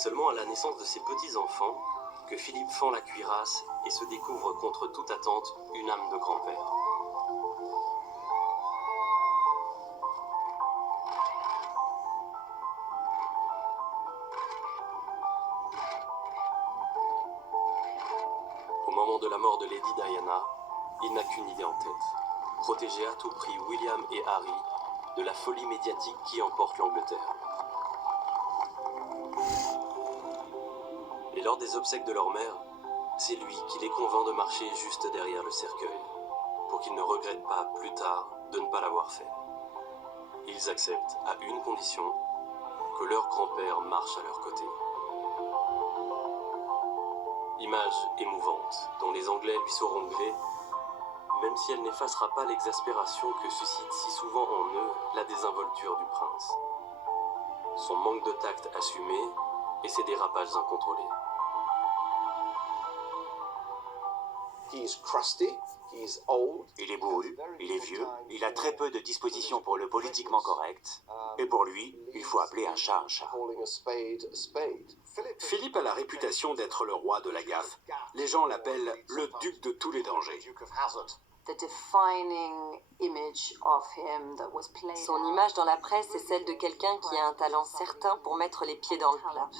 seulement à la naissance de ses petits-enfants que Philippe fend la cuirasse et se découvre contre toute attente une âme de grand-père. Au moment de la mort de Lady Diana, il n'a qu'une idée en tête: protéger à tout prix William et Harry de la folie médiatique qui emporte l'Angleterre. Et lors des obsèques de leur mère, c'est lui qui les convainc de marcher juste derrière le cercueil, pour qu'ils ne regrettent pas plus tard de ne pas l'avoir fait. Ils acceptent à une condition: que leur grand-père marche à leur côté. Image émouvante dont les Anglais lui sauront gré, même si elle n'effacera pas l'exaspération que suscite si souvent en eux la désinvolture du prince, son manque de tact assumé et ses dérapages incontrôlés. Il est bourru, il est vieux, il a très peu de dispositions pour le politiquement correct, et pour lui, il faut appeler un chat un chat. Philippe a la réputation d'être le roi de la gaffe. Les gens l'appellent le duc de tous les dangers. Son image dans la presse est celle de quelqu'un qui a un talent certain pour mettre les pieds dans le plat.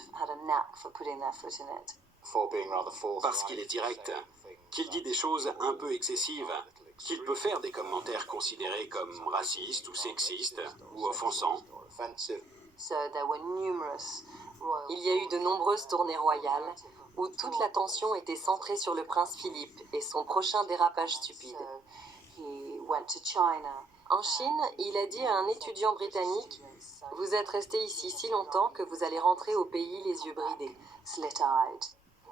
Parce qu'il est direct, qu'il dit des choses un peu excessives, qu'il peut faire des commentaires considérés comme racistes ou sexistes ou offensants. Il y a eu de nombreuses tournées royales où toute l'attention était centrée sur le prince Philippe et son prochain dérapage stupide. En Chine, il a dit à un étudiant britannique: « Vous êtes resté ici si longtemps que vous allez rentrer au pays les yeux bridés. »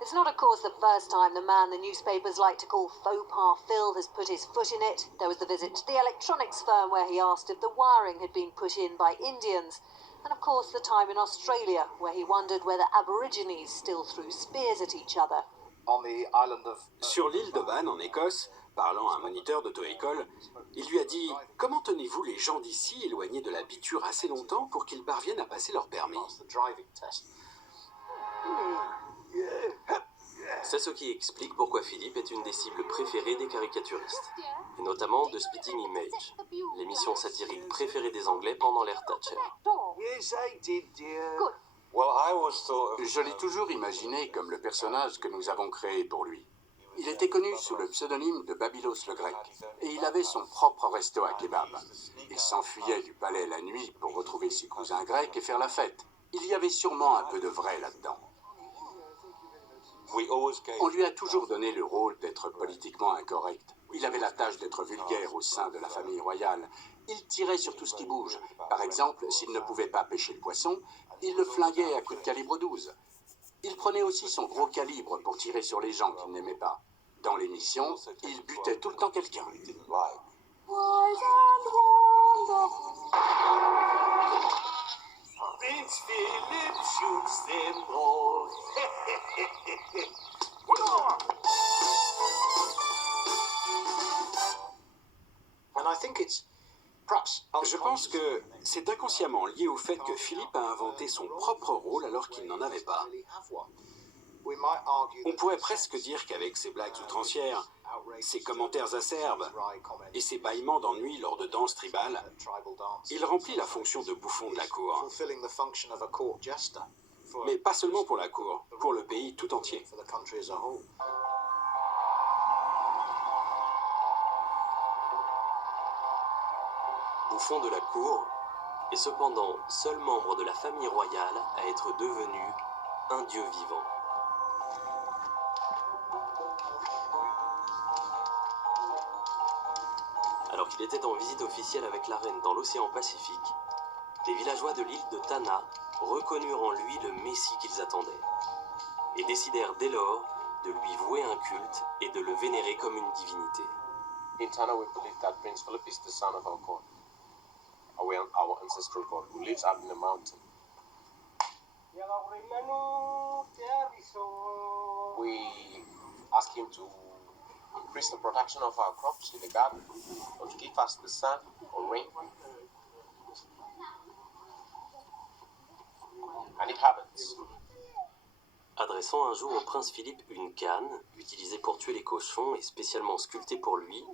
It's not, of course, the first time the man the newspapers like to call faux pas Phil has put his foot in it. There was the visit to the electronics firm where he asked if the wiring had been put in by Indians. And of course the time in Australia where he wondered whether Aborigines still threw spears at each other. Sur l'île de Man, en Écosse, parlant à un moniteur d'auto-école, il lui a dit: « Comment tenez-vous les gens d'ici éloignés de la biture assez longtemps pour qu'ils parviennent à passer leur permis ?» C'est ce qui explique pourquoi Philippe est une des cibles préférées des caricaturistes, et notamment de Spitting Image, l'émission satirique préférée des Anglais pendant l'ère Thatcher. Je l'ai toujours imaginé comme le personnage que nous avons créé pour lui. Il était connu sous le pseudonyme de Babylos le Grec, et il avait son propre resto à kebab. Il s'enfuyait du palais la nuit pour retrouver ses cousins grecs et faire la fête. Il y avait sûrement un peu de vrai là-dedans. On lui a toujours donné le rôle d'être politiquement incorrect. Il avait la tâche d'être vulgaire au sein de la famille royale. Il tirait sur tout ce qui bouge. Par exemple, s'il ne pouvait pas pêcher le poisson, il le flinguait à coups de calibre 12. Il prenait aussi son gros calibre pour tirer sur les gens qu'il n'aimait pas. Dans l'émission, il butait tout le temps quelqu'un. Prince Philip shoots them all. Je pense que c'est inconsciemment lié au fait que Philippe a inventé son propre rôle alors qu'il n'en avait pas. On pourrait presque dire qu'avec ses blagues outrancières, ses commentaires acerbes et ses bâillements d'ennui lors de danses tribales, il remplit la fonction de bouffon de la cour. Mais pas seulement pour la cour, pour le pays tout entier. Bouffon de la cour est cependant seul membre de la famille royale à être devenu un dieu vivant. Alors qu'il était en visite officielle avec la reine dans l'océan Pacifique, les villageois de l'île de Tanna reconnurent en lui le messie qu'ils attendaient et décidèrent dès lors de lui vouer un culte et de le vénérer comme une divinité. In Tanna, we believe that Prince Philip is the son of our god, our ancestral god, who lives up in the mountain. We ask him to increase the production of our crops in the garden, or to give us the sun or rain. And it happens. Adressant un jour au prince Philippe une canne, utilisée pour tuer les cochons et spécialement sculptée pour lui,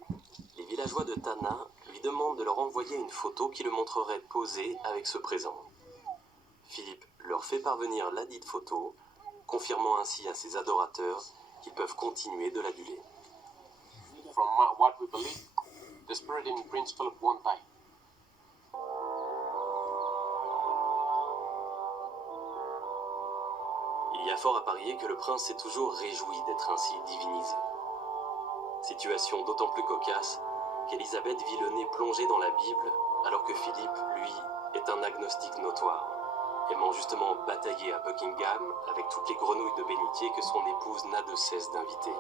les villageois de Tana lui demandent de leur envoyer une photo qui le montrerait posé avec ce présent. Philippe leur fait parvenir ladite photo, confirmant ainsi à ses adorateurs qu'ils peuvent continuer de l'aduler. From what we believe, the spirit in Prince Philip won't die. Il y a fort à parier que le prince s'est toujours réjoui d'être ainsi divinisé. Situation d'autant plus cocasse qu'Élisabeth vit le nez plongé dans la Bible, alors que Philippe, lui, est un agnostique notoire, aimant justement batailler à Buckingham avec toutes les grenouilles de bénitier que son épouse n'a de cesse d'inviter.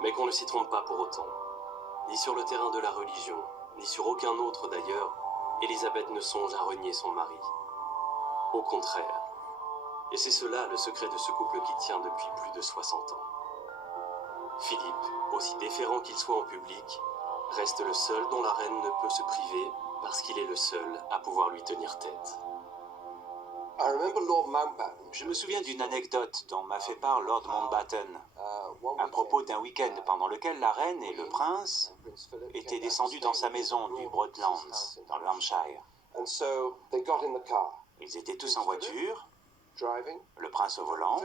Mais qu'on ne s'y trompe pas pour autant. Ni sur le terrain de la religion, ni sur aucun autre d'ailleurs, Élisabeth ne songe à renier son mari. Au contraire. Et c'est cela le secret de ce couple qui tient depuis plus de 60 ans. Philippe, aussi déférent qu'il soit en public, reste le seul dont la reine ne peut se priver parce qu'il est le seul à pouvoir lui tenir tête. Je me souviens d'une anecdote dont m'a fait part Lord Mountbatten à propos d'un week-end pendant lequel la reine et le prince étaient descendus dans sa maison du Broadlands, dans le Hampshire. Ils étaient tous en voiture, le prince au volant,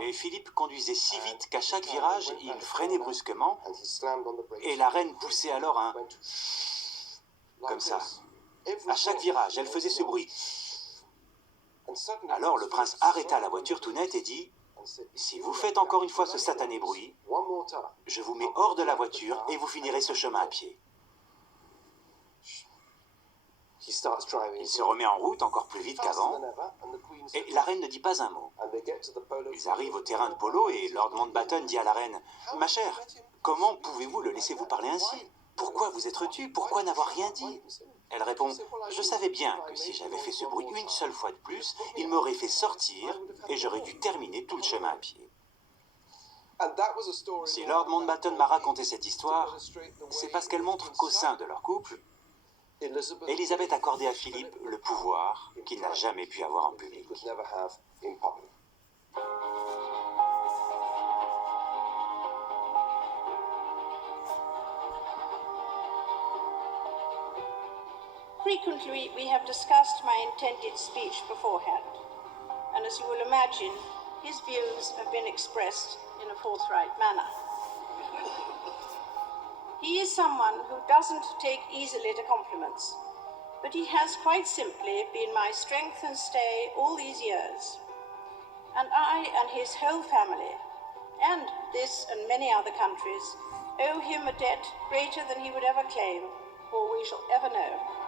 et Philippe conduisait si vite qu'à chaque virage, il freinait brusquement, et la reine poussait alors un... comme ça. À chaque virage, elle faisait ce bruit. Alors le prince arrêta la voiture tout net et dit « Si vous faites encore une fois ce satané bruit, je vous mets hors de la voiture et vous finirez ce chemin à pied. » Il se remet en route encore plus vite qu'avant, et la reine ne dit pas un mot. Ils arrivent au terrain de polo et Lord Mountbatten dit à la reine « Ma chère, comment pouvez-vous le laisser vous parler ainsi? Pourquoi vous être tue? Pourquoi n'avoir rien dit ?» Elle répond « Je savais bien que si j'avais fait ce bruit une seule fois de plus, il m'aurait fait sortir et j'aurais dû terminer tout le chemin à pied. » Si Lord Mountbatten m'a raconté cette histoire, c'est parce qu'elle montre qu'au sein de leur couple, Élisabeth accordait à Philippe le pouvoir qu'il n'a jamais pu avoir en public. Frequently, we have discussed my intended speech beforehand, and as you will imagine, his views have been expressed in a forthright manner. He is someone who doesn't take easily to compliments, but he has quite simply been my strength and stay all these years. And I and his whole family, and this and many other countries, owe him a debt greater than he would ever claim, or we shall ever know.